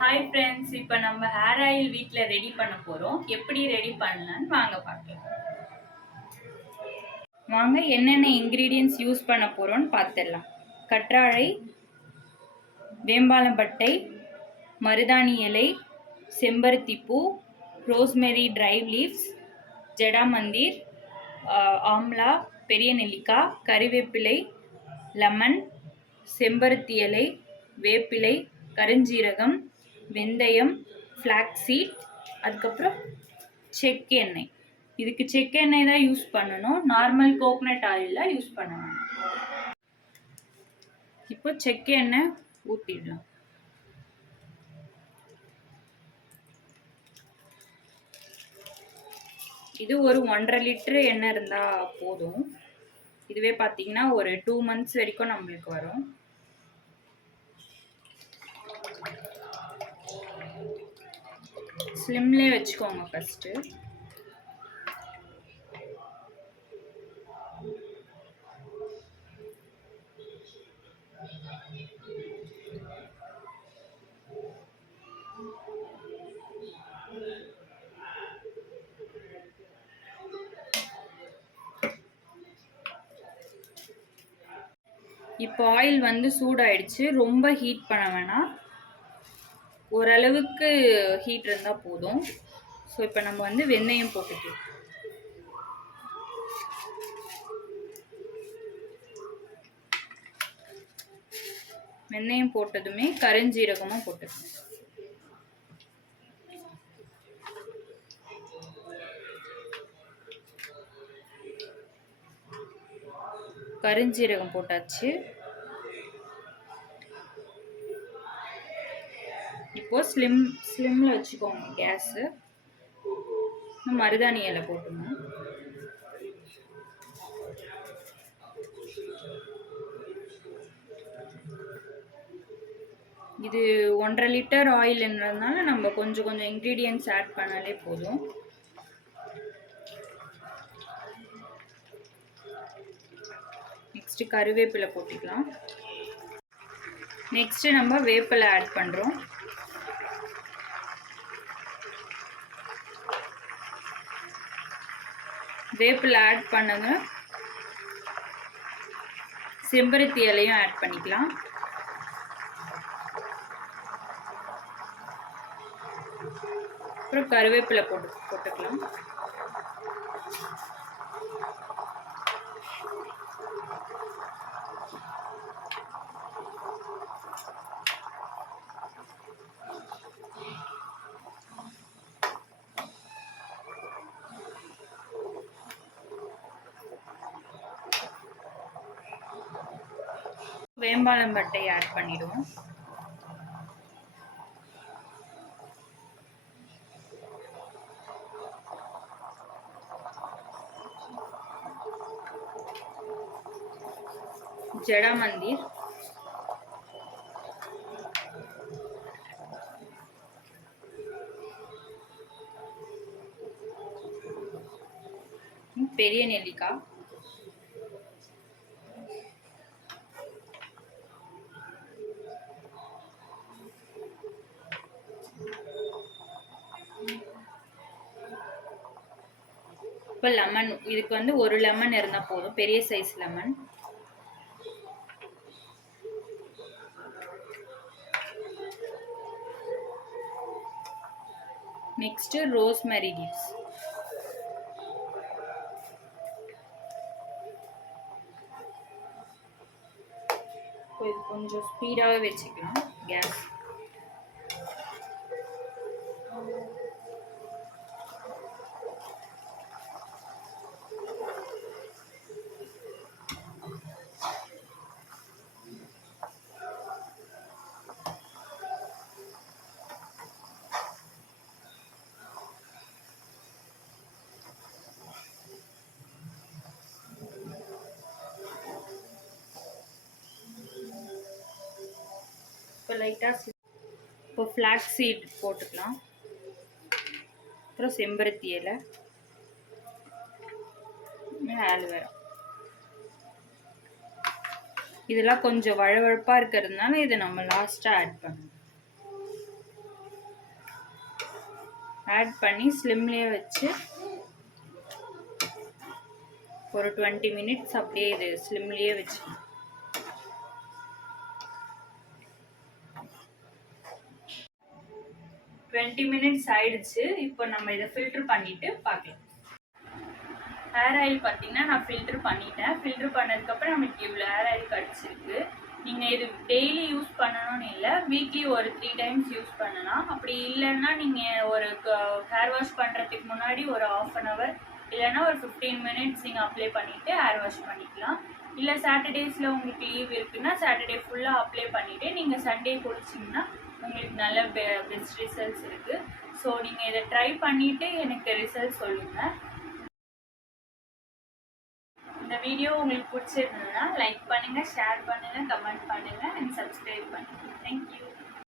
Hi friends, இப்போ நம்ம hair oil வீட்டில் ரெடி பண்ண போகிறோம். எப்படி ரெடி பண்ணலான்னு வாங்க பார்க்கலாம். வாங்க என்னென்ன இன்க்ரீடியன்ட்ஸ் யூஸ் பண்ண போகிறோன்னு பார்த்துடலாம். கற்றாழை, வேம்பாலம்பட்டை, மருதாணி இலை, செம்பருத்திப்பூ, ரோஸ்மெரி ட்ரை லீவ்ஸ், ஜடாமந்திர், ஆம்லா, பெரிய நெல்லிக்காய், கறிவேப்பிலை, லெமன், செம்பருத்தி இலை, வேப்பிலை, கருஞ்சீரகம், வெந்தயம், ஃப்ளாக்ஸீட், அதுக்கப்புறம் செக்கு எண்ணெய். இதுக்கு செக்கு எண்ணெய் தான் யூஸ் பண்ணணும், நார்மல் கோகனட் ஆயிலில் யூஸ் பண்ணணும். இப்போ செக்கு எண்ணெய் ஊற்றிடலாம். இது ஒரு 1.5 லிட்டர் எண்ணெய் இருந்தால் போதும். இதுவே பார்த்தீங்கன்னா ஒரு 2 months வரைக்கும் நம்மளுக்கு வரும். ஸ்லிம்லே வச்சுக்கோங்க ஃபஸ்ட்டு. இப்போ ஆயில் வந்து சூடாயிடுச்சு. ரொம்ப ஹீட் பண்ண வேணாம், ஓரளவுக்கு ஹீட் இருந்தால் போதும். ஸோ இப்போ நம்ம வந்து வெந்தயம் போட்டுக்கலாம். வெந்தயம் போட்டதுமே கருஞ்சீரகமும் போட்டுக்கலாம். கருஞ்சீரகம் போட்டாச்சு. இப்போ ஸ்லிம்ல வச்சுக்கோங்க கேஸு. மருதாணி இலை போட்டுக்கணும். இது 1.5 லிட்டர் ஆயில்ன்றதுனால நம்ம கொஞ்சம் இன்க்ரீடியன்ட்ஸ் ஆட் பண்ணாலே போதும். நெக்ஸ்ட் கருவேப்பிலை போட்டுக்கலாம். நெக்ஸ்ட் நம்ம வேப்பிலை ஆட் பண்ணுறோம். வேப்பிலை ஆட் பண்ணங்க செம்பருத்தி இலையும் ஆட் பண்ணிக்கலாம். அப்புறம் கருவேப்பிலை போட்டுக்கலாம். வேம்பாலம்பட்டை ஆட் பண்ணிடுவோம். ஜடாமந்திர், பெரிய நெல்லிக்காய், இப்போ லெமன். இதுக்கு வந்து ஒரு லெமன் இருந்தால் போதும், பெரிய size lemon. Next rosemary leaves. இது கொஞ்சம் ஸ்பீடாகவே வச்சுக்கலாம் கேஸ். இப்போ லைட்டாக இப்போ ஃப்ளாக்ஸ் சீட் போட்டுக்கலாம். அப்புறம் செம்பருத்தி இலை, ஆலோவேரா. இதெல்லாம் கொஞ்சம் வழவழப்பாக இருக்கிறதுனால இதை நம்ம லாஸ்ட்டாக ஆட் பண்ணணும். ஆட் பண்ணி ஸ்லிம்லேயே வச்சு ஒரு 20 மினிட்ஸ் அப்படியே இது ஸ்லிம்லேயே வச்சு 20 மினிட்ஸ் ஆயிடுச்சு. இப்போ நம்ம இதை ஃபில்டர் பண்ணிட்டு பார்க்கலாம். ஹேர் ஆயில் பார்த்தீங்கன்னா நான் ஃபில்டர் பண்ணிட்டேன். ஃபில்டர் பண்ணதுக்கப்புறம் நமக்கு இவ்வளோ ஹேர் ஆயில் கிடச்சிருக்கு. நீங்கள் இது டெய்லி யூஸ் பண்ணணும்னு இல்லை, வீக்லி ஒரு 3 டைம்ஸ் யூஸ் பண்ணலாம். அப்படி இல்லைன்னா நீங்கள் ஒரு ஹேர் வாஷ் பண்ணுறதுக்கு முன்னாடி ஒரு 1/2 hour இல்லைன்னா ஒரு 15 மினிட்ஸ் நீங்கள் அப்ளை பண்ணிவிட்டு ஹேர் வாஷ் பண்ணிக்கலாம். இல்லை சாட்டர்டேஸில் உங்களுக்கு லீவ் இருக்குன்னா சாட்டர்டே ஃபுல்லாக அப்ளை பண்ணிவிட்டு நீங்கள் சண்டே குடிச்சிங்கன்னா உங்களுக்கு நல்ல பெஸ்ட் ரிசல்ட்ஸ் இருக்குது. ஸோ நீங்கள் இதை ட்ரை பண்ணிவிட்டு எனக்கு ரிசல்ட் சொல்லுங்கள். இந்த வீடியோ உங்களுக்கு பிடிச்சிருந்ததுன்னா லைக் பண்ணுங்கள், ஷேர் பண்ணுங்கள், கமெண்ட் பண்ணுங்கள் அண்ட் சப்ஸ்கிரைப் பண்ணுங்கள். தேங்க்யூ.